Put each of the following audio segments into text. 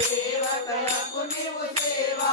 దేవతలకు నీవు సేవా.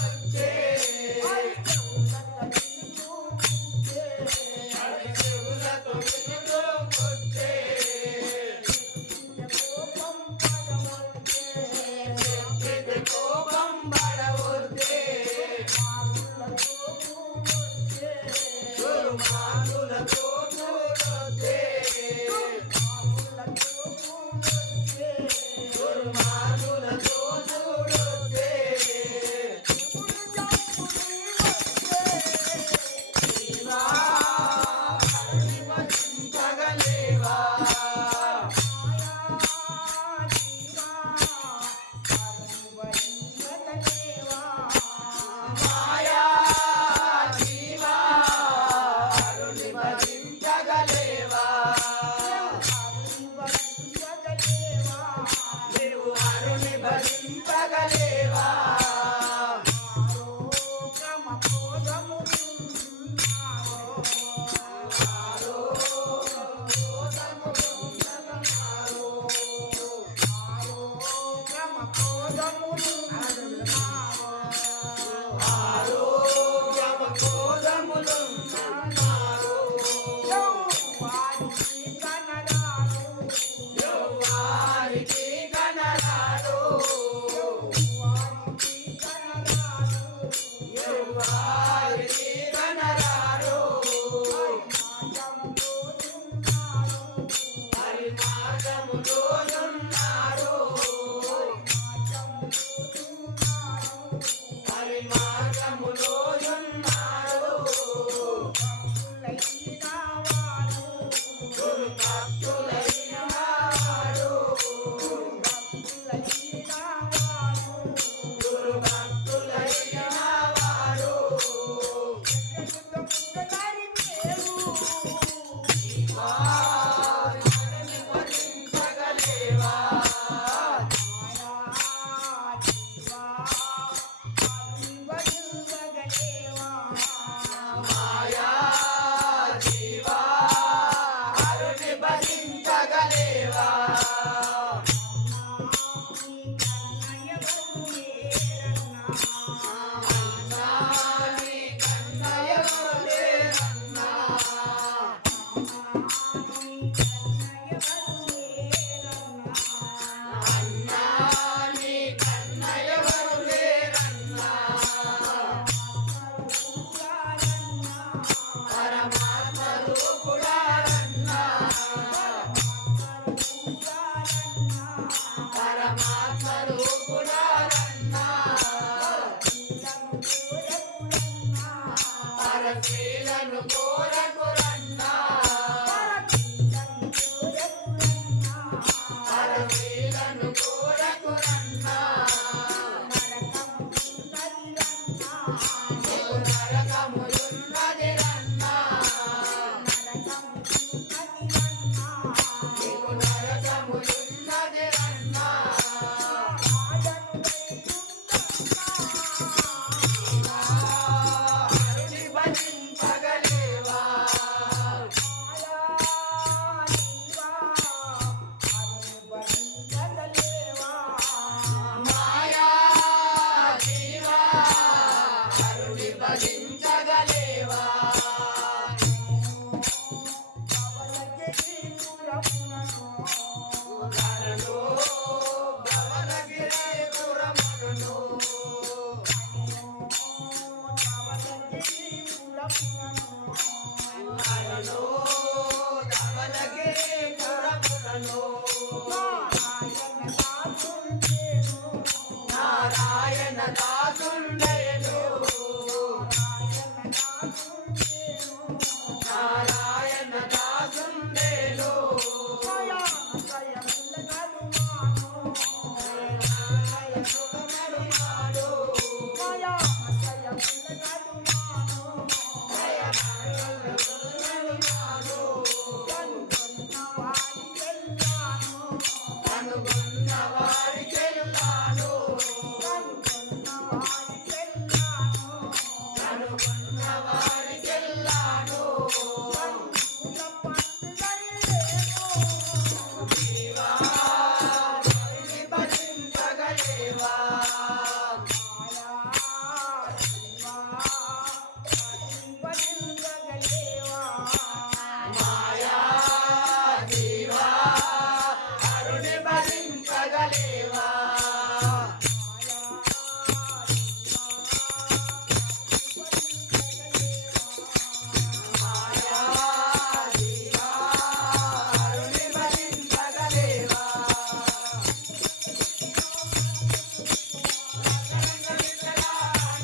Hallelujah.